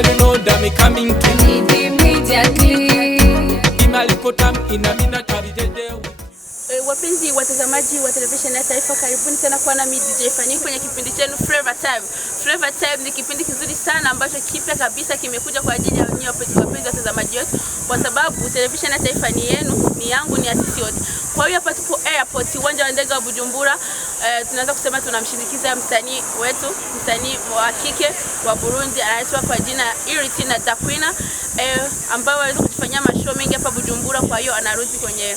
Girl, you know that me coming to need immediately. Imalikotam inamina tabijede. Wapenzi watazamaji wa televisheni ya taifa, karibuni tena kwa nami DJ Fanny kwenye kipindi chenu Flavor Time. Flavor Time ni kipindi kizuri sana ambacho kipya kabisa kimekuja kwa ajili ya nyinyi wapenzi watazamaji wetu, kwa sababu televisheni ya taifa ni yenu, ni yangu, ni asisi wote. Kwa hiyo hapa tupo airport, uwanja wa ndege wa Bujumbura. Tunaweza kusema tunamshinikiza msanii wetu, msanii wa kike wa Burundi anaitwa kwa jina Iritina Dakwina, ambao anaweza kufanyia mashow mengi hapa Bujumbura. Kwa hiyo anarudi kwenye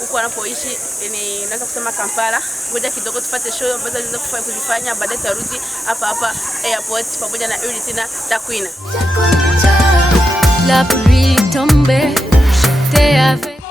huko anapoishi, ni naweza kusema Kampala. Ngoja kidogo tupate show ambazo anaweza kuzifanya, baadaye tarudi hapa airport pamoja na Iritina Dakwina. La pluie tombait, j'étais avec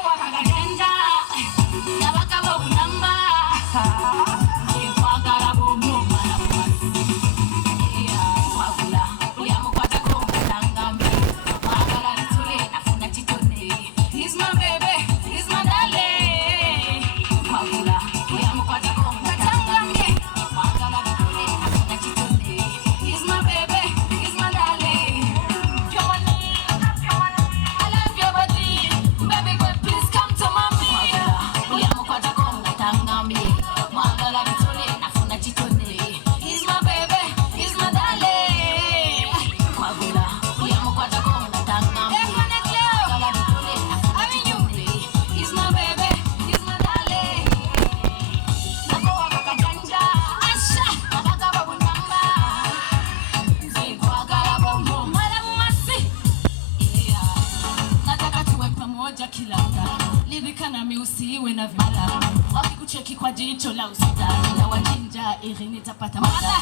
usiwe na vibala, wakikucheki kwa jicho la usidani na wajinja irini tapata mada.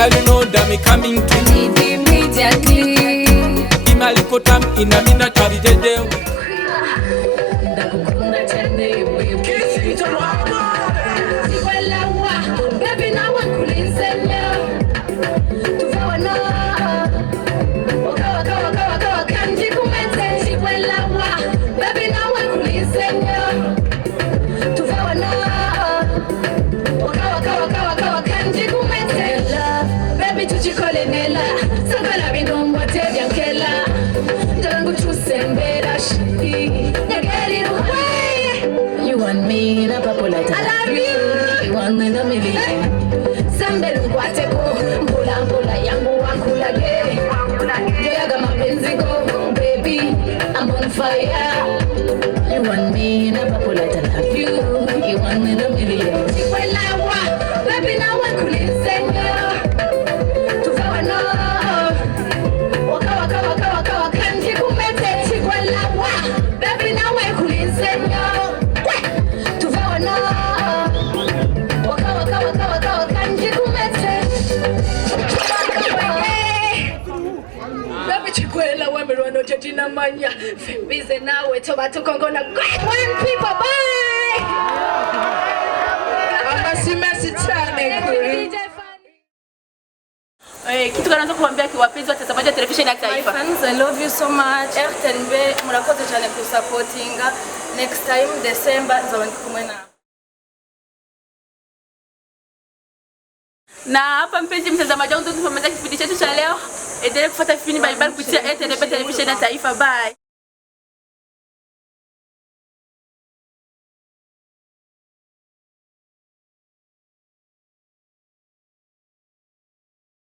Girl, you know that me coming to need immediately. Imalikotam inamina tabijede. want me in a popular. I love you. You want in a million. Sambelu kwateko, mbula mbula yangu wakula ge. Joyaga mapenzi go, baby, I'm on fire. You want me in a popular. I love you. You want in a million. Baby, now we're cool. Jina manya bize nawe toba tukongona one people bye amasi tane kuri kitu gani kuambia kiwapenzi watazamaji wa television ya taifa? Fans, I love you so much. RTNB murakoze cyane ku supporting. Next time December nzabandi kumena. Na hapa mpenzi mtazamaji wangu, ndio tumemaliza kipindi chetu cha leo. Endelea kufuata vipindi mbalimbali kupitia RTNB television ya taifa. Bye.